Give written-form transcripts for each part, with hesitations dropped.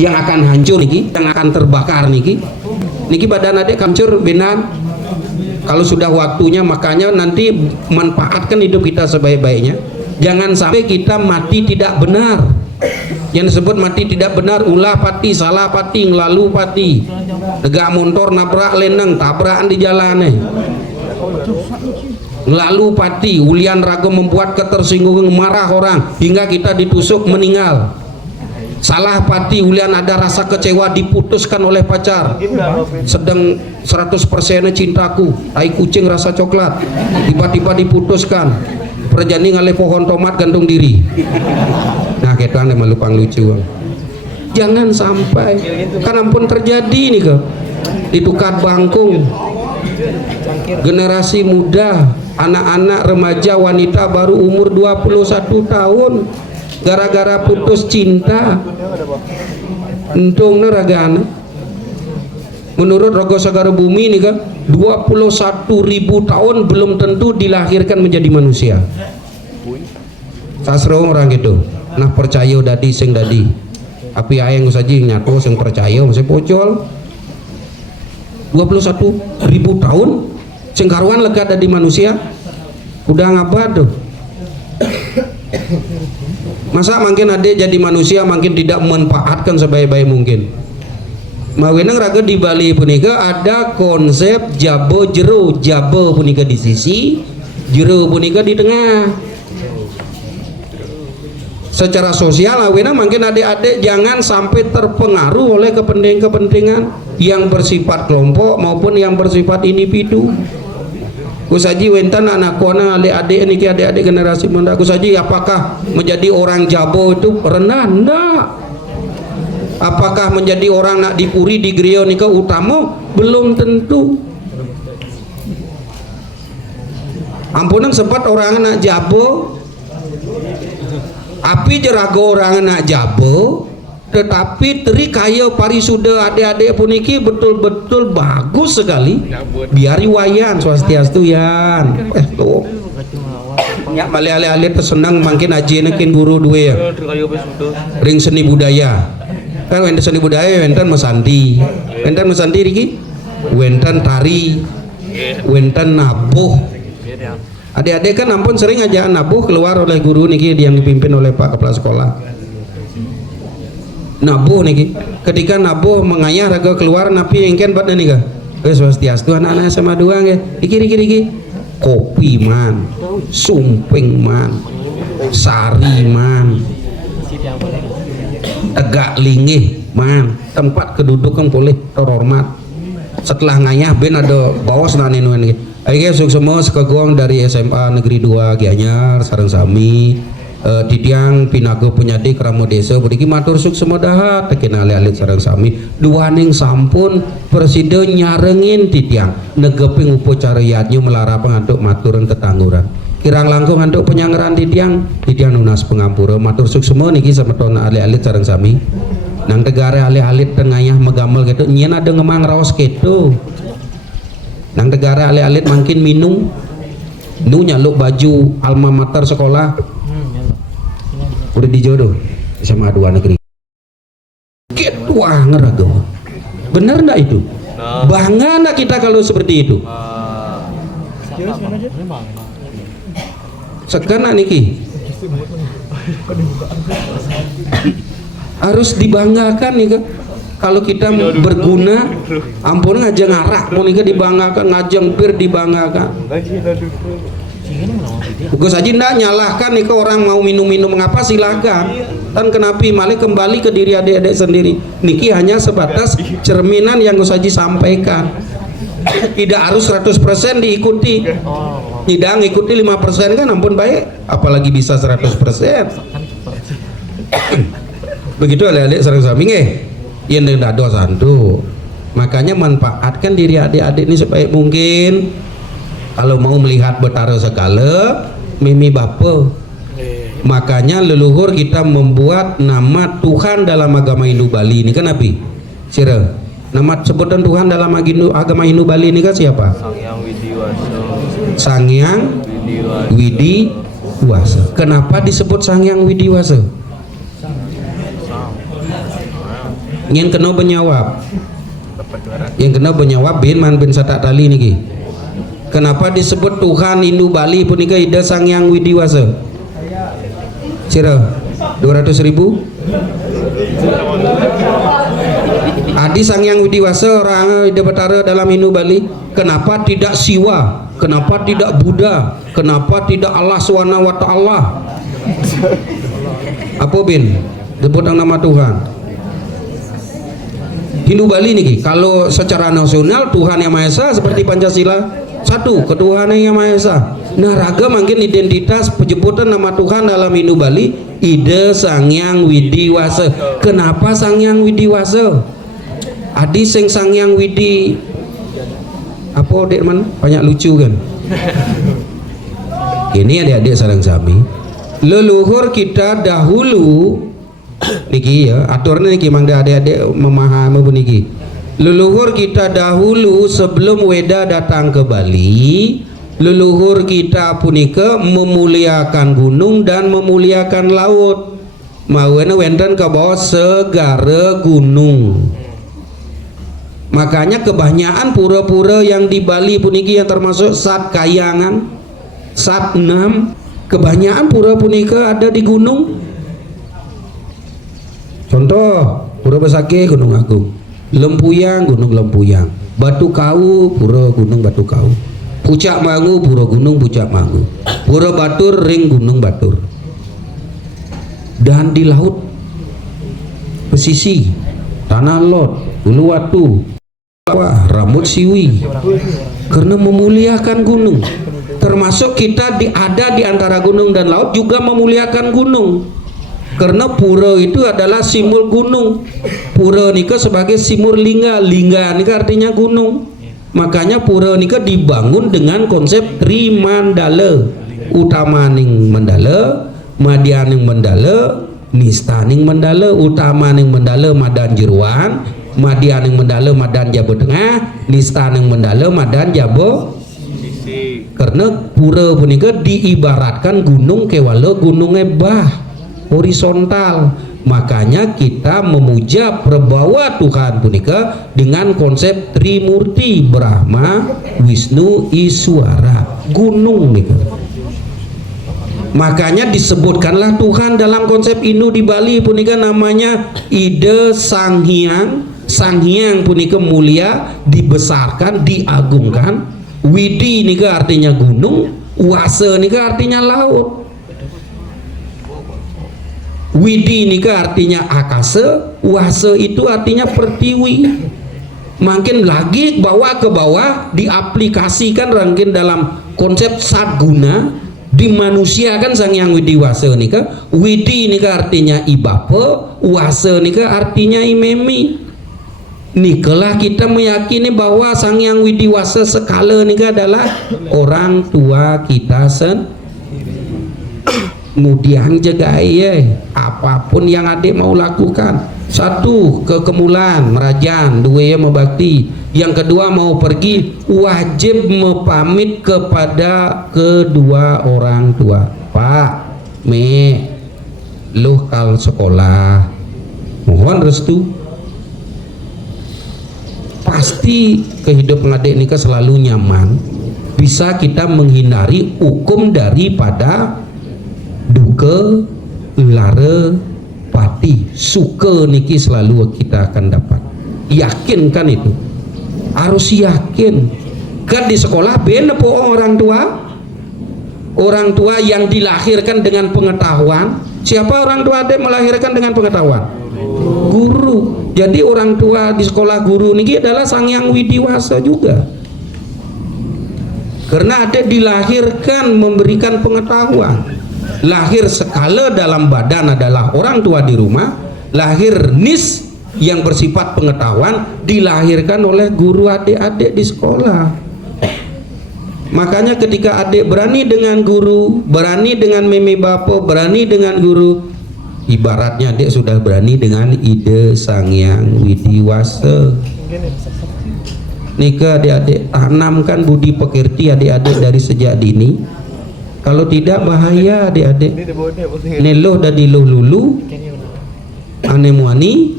yang akan hancur niki, yang akan terbakar niki badan adik hancur benar. Kalau sudah waktunya, makanya nanti manfaatkan hidup kita sebaik-baiknya. Jangan sampai kita mati tidak benar. Yang disebut mati tidak benar, ulah pati, salah pati, ngelalu pati, tegak motor nabrak leneng, tabrakan di jalannya, ngelalu pati, ulian raga membuat ketersinggungan, marah orang hingga kita ditusuk meninggal. Salah pati, ulian ada rasa kecewa, diputuskan oleh pacar, sedang 100% cintaku, tai kucing rasa coklat, tiba-tiba diputuskan, perjanding oleh pohon tomat gantung diri. Nah kita nih malupang lucu. Jangan sampai, kan ampun terjadi nih ke ditukar bangkung, generasi muda, anak-anak, remaja, wanita baru umur 21 tahun gara-gara putus cinta untung neragana. Menurut Rogo Sagara Bumi ini kan 21.000 tahun belum tentu dilahirkan menjadi manusia. Sasro orang gitu nah percaya dadi sing dadi tapi ayang saja nyatu sing percaya masih pocol 21.000 tahun sing karuan lega dadi manusia udah ngapa tuh. Masa makin adik jadi manusia makin tidak memanfaatkan sebaik-baik mungkin. Mawinang raga di Bali punika ada konsep jabo jero, jabo punika di sisi, jero punika di tengah. Secara sosial awena makin adik-adik jangan sampai terpengaruh oleh kepentingan yang bersifat kelompok maupun yang bersifat individu. Kusaji wentan anak kona adik-adik niki adik-adik generasi muda kusaji apakah menjadi orang jabo itu rendah? Enggak. Apakah menjadi orang nak dipuri di griya nika utama? Belum tentu. Ampunan sempat orang nak jabo api jerago orang nak jabo tetapi teri kaya parisuda adik-adik puniki betul-betul bagus sekali biari wayan swastiastu yan tuh nyak balik alih-alih tersenang makin aji nekin guru dua ya ring seni budaya kan wenten seni budaya wenten mesanti riki wenten tari wenten nabuh. Adik-adik kan ampun sering aja nabuh keluar oleh guru niki yang dipimpin oleh Pak Kepala Sekolah. Nabuh niki ketika nabuh mengayah raga keluar napi engken bat nika swastiastu anak-anak sama dua nggih iki kopi man sumping man sari man tegak linggih man tempat kedudukan boleh terhormat setelah ngayah ben ada bawas nanenuan niki ayo semua sekegong dari SMA Negeri 2 Gianyar sareng sami Didiang Pinago Penyadi Kramo Desa beri matur suksema dahat tekin alih-alih sareng sami duaning sampun presiden nyarengin Didiang negeping upacara yatnya melara pengantuk maturan tetangguran kirang langkung antuk penyangeran Didiang nunas pengampura matur suksema niki sametona alih-alih sareng sami nang tegare alih-alih tengayah megamel gitu nyen ada ngemang raos gitu nang negara alih-alih makin minum nu nyaluk baju alma mater sekolah udah dijodoh sama dua negeri wah ngerago bener ndak itu bangga ndak kita kalau seperti itu sekarang niki harus dibanggakan nih kan kalau kita berguna ampun ngajeng arak mau nika dibanggakan ngajeng pir dibanggakan Gus Haji ndak nyalahkan nih ke orang mau minum-minum ngapa silakan kan kenapa malah kembali ke diri adik-adik sendiri niki hanya sebatas cerminan yang Gus Haji sampaikan tidak harus 100% diikuti tidak ngikuti 5% kan ampun baik apalagi bisa 100% begitu adik-adik sering sami nggih yang tidak ada santu makanya manfaatkan diri adik-adik ini sebaik mungkin kalau mau melihat betara segala mimi bapa makanya leluhur kita membuat nama Tuhan dalam agama Hindu Bali ini kan apa? Sira nama sebutan Tuhan dalam agama Hindu Bali ini kan siapa? Sangyang Widiwasa. Kenapa disebut Sangyang Widiwasa? ingin kena menjawab. Yang kena menjawab bin man bin satak tali niki. Kenapa disebut Tuhan Hindu Bali punika Ida Sang Hyang Widiwasa? Sira 200.000. Adi Sang Hyang Widiwasa orang Ida Batara dalam Hindu Bali. Kenapa tidak Siwa? Kenapa tidak Buddha? Kenapa tidak Allah SWT? Apa bin? Sebut nama Tuhan. Hindu Bali niki kalau secara nasional Tuhan Yang Maha Esa seperti Pancasila satu, ketuhanan Yang Maha Esa. Nah, raga mungkin identitas penyebutan nama Tuhan dalam Hindu Bali Ida Sang Hyang Widiwasa. Kenapa Sang Hyang Widiwasa? Adi Sang Hyang Widi apa dek man? Banyak lucu kan? Ini adik-adik sareng sami. Leluhur kita dahulu niki ya, aturnya niki mangga adik-adik memahami buniki. Leluhur kita dahulu sebelum Weda datang ke Bali, leluhur kita punika memuliakan gunung dan memuliakan laut. Mawena wenten ke bawah segara gunung. Makanya kebanyakan pura-pura yang di Bali puniki yang termasuk Sat Kayangan, Sat Enam, kebanyakan pura punika ada di gunung. Contoh Pura Besake Gunung Agung, Lempuyang Gunung Lempuyang, Batu Kau Pura Gunung Batu Kau, Pucak Mangu Pura Gunung Pucak Mangu, Pura Batur Ring Gunung Batur. Dan di laut pesisir Tanah Lot, Uluwatu, Rambut Siwi, karena memuliakan gunung. Termasuk kita ada di antara gunung dan laut juga memuliakan gunung. Karena pura itu adalah simbol gunung. Pura nika sebagai simbol lingga. Lingga nika artinya gunung. Makanya pura nika dibangun dengan konsep Trimandala. Utamaning Mandala, Madyaning Mandala, Nistaning Mandala. Utamaning Mandala Madan Jeruan, Madyaning Mandala Madan Jabo Tengah, Nistaning Mandala Madan Jabo. Karena pura punika diibaratkan gunung kewala gunungnya bah horizontal. Makanya kita memuja perbawa Tuhan punika dengan konsep Trimurti, Brahma, Wisnu, Iswara, gunung nika. Makanya disebutkanlah Tuhan dalam konsep Hindu di Bali punika namanya Ida Sang Hyang. Sang Hyang punika mulia, dibesarkan, diagungkan. Widi nika artinya gunung, Wasa nika artinya laut. Widi nika artinya akasa, Wasa itu artinya pertiwi. Makin lagi bawa ke bawah diaplikasikan rangkin dalam konsep sadguna, dimanusiakan Sang Hyang Widiwasa nika. Widi nika artinya ibapa, Wasa nika artinya imemi. Nikalah kita meyakini bahwa Sang Hyang Widiwasa sekala nika adalah orang tua kita sendiri. Kemudian jagai apapun yang adik mau lakukan. Satu, kekemulan merajan. Dua, membakti. Yang kedua, mau pergi, wajib mepamit kepada kedua orang tua. Pak, me luh kal sekolah, mohon restu. Pasti kehidupan adik nikah selalu nyaman, bisa kita menghindari hukum daripada duka, lara, pati, suka niki selalu kita akan dapat. Yakin kan itu? Harus yakin. Kan di sekolah bener po orang tua? Orang tua yang dilahirkan dengan pengetahuan. Siapa orang tua adik melahirkan dengan pengetahuan? Guru. Jadi orang tua di sekolah guru niki adalah Sang Hyang Widiwasa juga. Karena adik dilahirkan memberikan pengetahuan. Lahir sekala dalam badan adalah orang tua di rumah, lahir nis yang bersifat pengetahuan dilahirkan oleh guru adik-adik di sekolah. Makanya ketika adik berani dengan guru, berani dengan meme bapo, berani dengan guru, ibaratnya adik sudah berani dengan ide Sang Hyang Widiwasa. Nika adik-adik tanamkan budi pekerti adik-adik dari sejak dini. Kalau tidak bahaya adik-adik. Neloh dadi luh lulu, ane muani,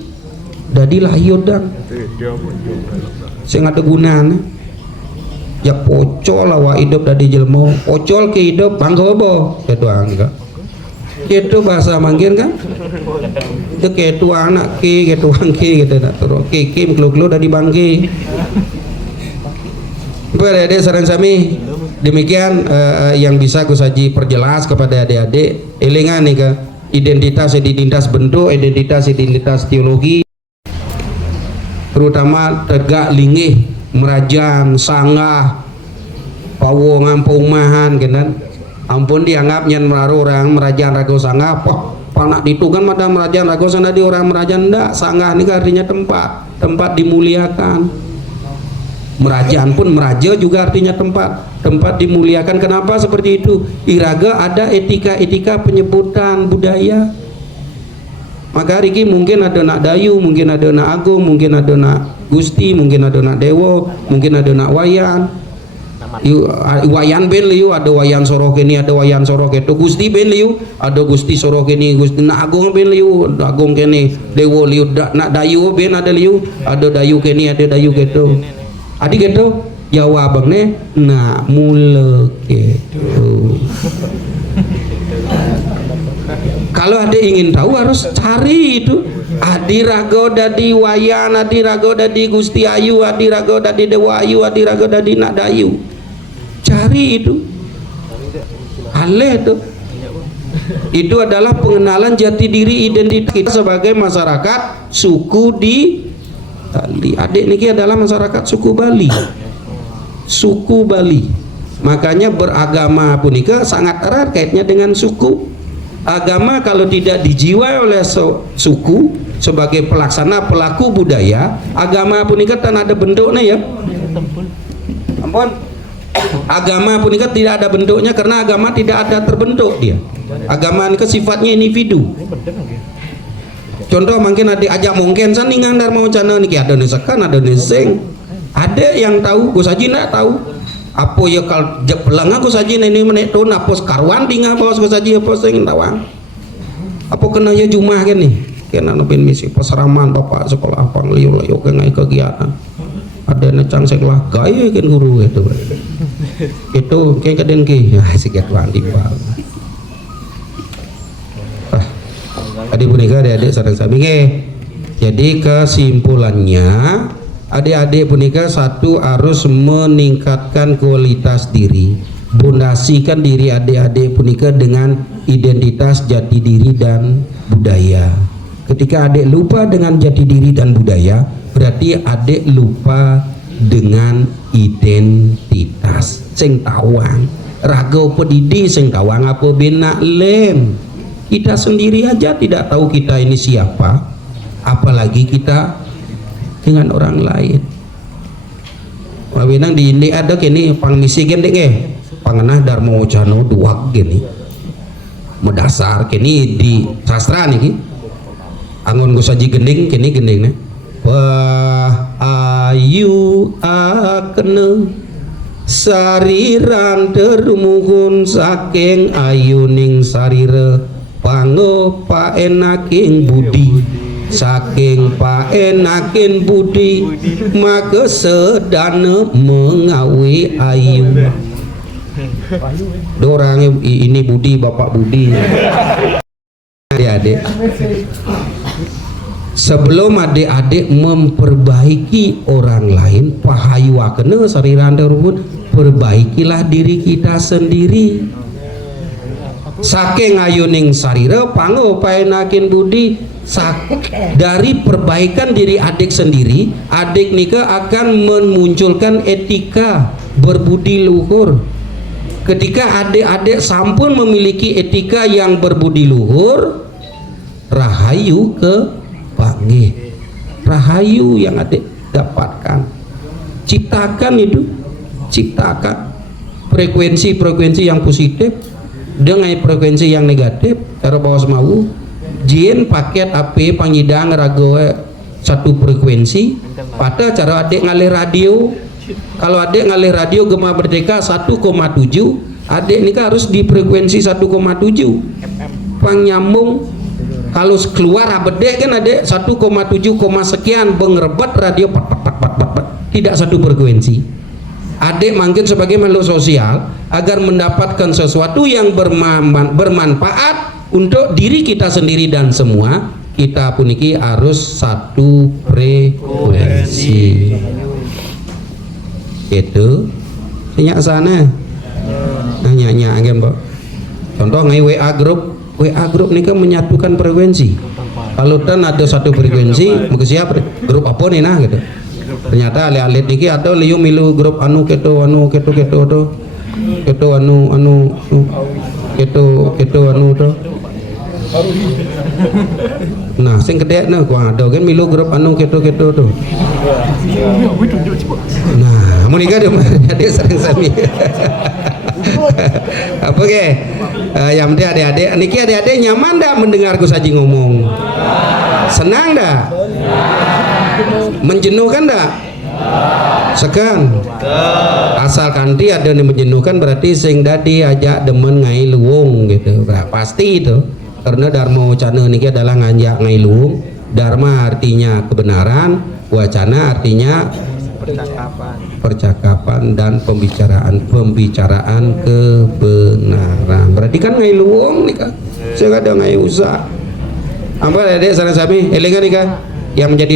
dadilah yodang sing ada gunanya ya pocol lawa hidup dari jelmo pocol ke hidup bangga bo itu angga itu bahasa manggil kan itu kayak tu anak ke tuang ke gitu nak terus ke kelu dari bangki berada sareng sami demikian yang bisa aku saji perjelas kepada adik-adik elingan nih ke identitas bentuk identitas teologi terutama tegak lingih merajang sanggah pawo ngampumahan kan ampun dianggap nyen meraru orang merajang rago sanggah panak itu kan mada merajang rago sanggah di orang merajang ndak sanggah ini artinya tempat dimuliakan merajaan pun meraja juga artinya tempat dimuliakan. Kenapa seperti itu? Iraga ada etika penyebutan budaya. Maka Riki mungkin ada nak dayu, mungkin ada nak agung, mungkin ada nak gusti, mungkin ada nak dewo, mungkin ada nak wayan. Wayan ben liu ada wayan sorok ini, ada wayan sorok itu. Gusti ben liu ada gusti sorok ini, gusti nak agung ben liu agung kene, dewo liu nak dayu ben ada liu ada dayu kene, ada dayu gitu. Adi gitu jawabnya nak mula gitu. Kalau ada ingin tahu harus cari itu. Adi rago dadi wayan, adi rago dadi gusti ayu, adi rago dadi dewa ayu, adi rago dadi nak dayu. Cari itu. Aleh itu. Itu adalah pengenalan jati diri identitas kita sebagai masyarakat suku di Bali. Adik niki adalah masyarakat suku Bali. Suku Bali. Makanya beragama punika sangat erat kaitnya dengan suku. Agama kalau tidak dijiwai oleh suku sebagai pelaksana pelaku budaya, agama punika tan ada bentuknya ya. Ampun. Agama punika tidak ada bentuknya karena agama tidak ada terbentuk dia. Agama ini sifatnya individu. Contoh mungkin ajak mungkin san ngandar mau cana niki ada nesekan ada neseng. Ada yang tahu, Gus Haji nak tahu. Apa ya kal pelang Gus Haji ini menek ton apa karwan tinggal bos Gus Haji apa sing tawang. Apa kena ya jumah kan nih. Kena nopin misi peseraman bapak sekolah apa liu-liu kenai kegiatan. Ada necang sekolah gaya kan guru itu. Itu kayak keden ki ya sikit wandi Pak. Adik punika adik-adik sareng sami nggih. Jadi kesimpulannya adik-adik punika satu harus meningkatkan kualitas diri, pondasikan diri adik-adik punika dengan identitas jati diri dan budaya. Ketika adik lupa dengan jati diri dan budaya, berarti adik lupa dengan identitas. Sing tawang raga pedidi sing tawang apa benak lem. Kita sendiri aja tidak tahu kita ini siapa, apalagi kita dengan orang lain. Mawinang di ini ada kini pangmisi gini nggih, pangenah Darmo Jano duak gini, mendasar kini di sastra nih, angon Gus Haji gending kini gending nih, wah ayu akene sariran termuhun saking ayuning sarira. Pango paenaking budi saking paenakin budi maka sedana mengawi ayu. Dorang ini budi bapak budi. Adik-adik, sebelum adik-adik memperbaiki orang lain pahayu akene sariran terupun perbaikilah diri kita sendiri. Saking ayuning sarira pango paenakin budi. Dari perbaikan diri adik sendiri, adik nika akan memunculkan etika berbudi luhur. Ketika adik-adik sampun memiliki etika yang berbudi luhur, rahayu ke panggih, rahayu yang adik dapatkan. Ciptakan itu, ciptakan frekuensi-frekuensi yang positif dengan frekuensi yang negatif. Cara bawas mau jin paket AP pangidang rago satu frekuensi pada cara adik ngalih radio. Kalau adik ngalih radio Gema Merdeka 1,7, adik ini harus di frekuensi 1,7 pang nyambung kalau keluar abede kan ada 1,7, sekian bengrebet radio pat, tidak satu frekuensi. Adik mungkin sebagai makhluk sosial agar mendapatkan sesuatu yang bermanfaat untuk diri kita sendiri dan semua, kita puniki harus satu frekuensi. Itu sinyak sana nanya agen Mbak. Contoh ngai WA grup ini kan menyatukan frekuensi. Kalau tan ada satu frekuensi, maka siapa grup apa nih nah gitu. Ternyata alih-alih niki ada liu milu grup anu keto to keto anu to. Nah, sing kedek nah kuang ada kan milu grup anu keto to. Nah, menikah dia jadi sering sami. Apa ke? Yang penting adik-adik, niki adik-adik nyaman dah mendengar Gus Haji ngomong? Senang dah? Menjenuhkan dah? Sekan? Asal kanti ada yang menjenuhkan berarti sing dadi ajak demen ngai luwung gitu. Nah, pasti itu. Karena dharma wacana niki adalah ngajak ngai luwung. Dharma artinya kebenaran, wacana artinya percakapan dan pembicaraan kebenaran. Berarti kan ngai luwung nih kan. Saya ada ngai usah. Apa adek sareng sami elingan nih kan? Yang menjadi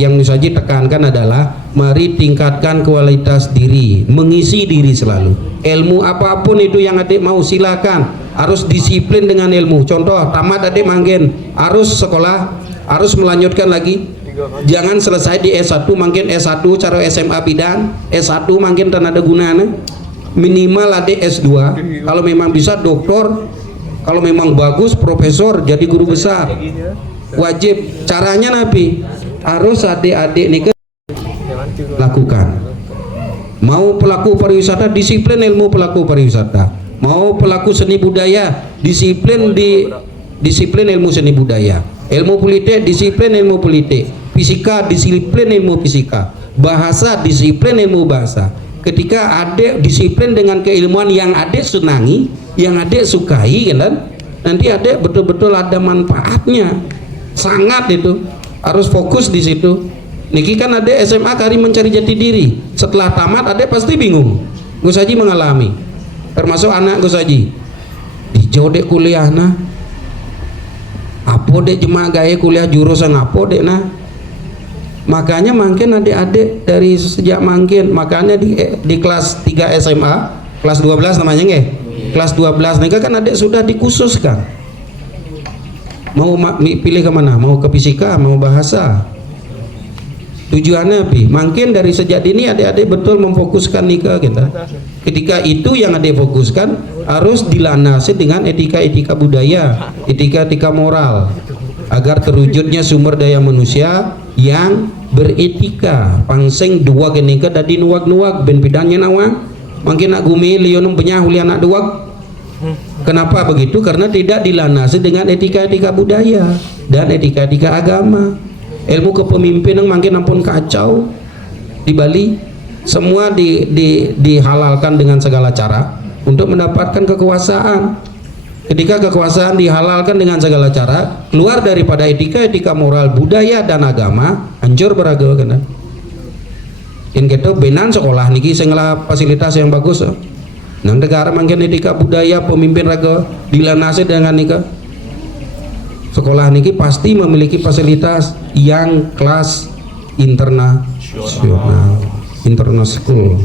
yang saja tekankan adalah mari tingkatkan kualitas diri, mengisi diri selalu. Ilmu apapun itu yang adik mau silakan, harus disiplin dengan ilmu. Contoh tamat adik mungkin harus sekolah, harus melanjutkan lagi. Jangan selesai di S1 mungkin S1 cara SMA bidan, S1 mungkin tan ada gunanya. Minimal adik S2, kalau memang bisa doktor, kalau memang bagus profesor jadi guru besar. Wajib caranya Nabi harus adik-adik nih lakukan. Mau pelaku pariwisata disiplin ilmu pelaku pariwisata, mau pelaku seni budaya disiplin ilmu seni budaya, ilmu politik disiplin ilmu politik, fisika disiplin ilmu fisika, bahasa disiplin ilmu bahasa. Ketika adik disiplin dengan keilmuan yang adik senangi, yang adik sukai kan, nanti adik betul-betul ada manfaatnya. Sangat itu harus fokus di situ. Niki kan ada SMA kari mencari jati diri. Setelah tamat ada pasti bingung. Gus Haji mengalami, termasuk anak Gus Haji. Dijauh dek kuliah nah. Apa dek jemaah gaya kuliah jurusan apa dek nah. Makanya mungkin adik-adik dari sejak mungkin makanya di kelas 3 SMA, kelas 12 namanya nggih. Kelas 12 nih kan adik sudah dikhususkan. Mau pilih kemana? Mau ke fisika, mau bahasa. Tujuannya apa? Mungkin dari sejak dini adik-adik betul memfokuskan nikah kita. Ketika itu yang adik fokuskan harus dilanasi dengan etika-etika budaya, etika-etika moral, agar terwujudnya sumber daya manusia yang beretika. Pangseng dua kenika dadi nuwag-nuwag ben pidannya nawang. Mungkin nak gumi lionum penyah hulian nak duwag. Kenapa begitu? Karena tidak dilanasi dengan etika-etika budaya dan etika-etika agama. Ilmu kepemimpinan makin ampun kacau di Bali. Semua dihalalkan dengan segala cara untuk mendapatkan kekuasaan. Ketika kekuasaan dihalalkan dengan segala cara, keluar daripada etika-etika moral, budaya dan agama, hancur beragam kan. In kita benan sekolah niki senglah fasilitas yang bagus. Nang negara mungkin etika budaya pemimpin raga dilanasi dengan nikah. Sekolah niki pasti memiliki fasilitas yang kelas internasional, school.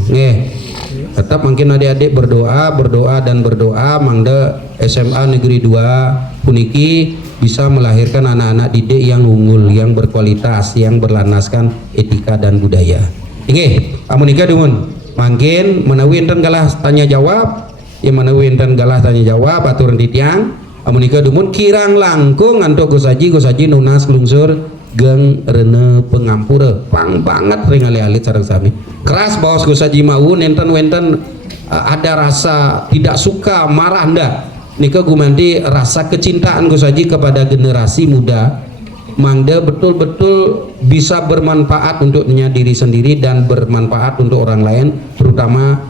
Tetap mungkin adik-adik berdoa mangda SMA Negeri 2 puniki bisa melahirkan anak-anak didik yang unggul, yang berkualitas, yang berlanaskan etika dan budaya. Inge, amunika dumun. Mungkin menawi enten galah tanya jawab, yang menawi enten galah tanya jawab aturan titiang, amunika dumun kirang langkung antuk Gus Haji nunas lungsur geng rene pengampura pang banget ring ali-alit sareng sami. Keras bawas Gus Haji mau enten ada rasa tidak suka, marah ndak. Nika gumanti rasa kecintaan Gus Haji kepada generasi muda mangda betul-betul bisa bermanfaat untuknya diri sendiri dan bermanfaat untuk orang lain, terutama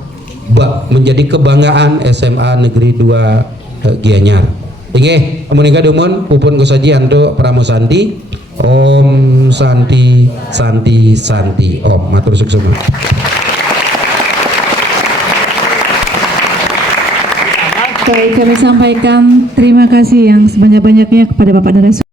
menjadi kebanggaan SMA Negeri 2 Gianyar. Inggih, amun dumun pupun kusaji antuk Pramo Santi. Om Santi Santi Santi. Om matur suksema. Baik, kami sampaikan terima kasih yang sebanyak-banyaknya kepada Bapak Narasumber.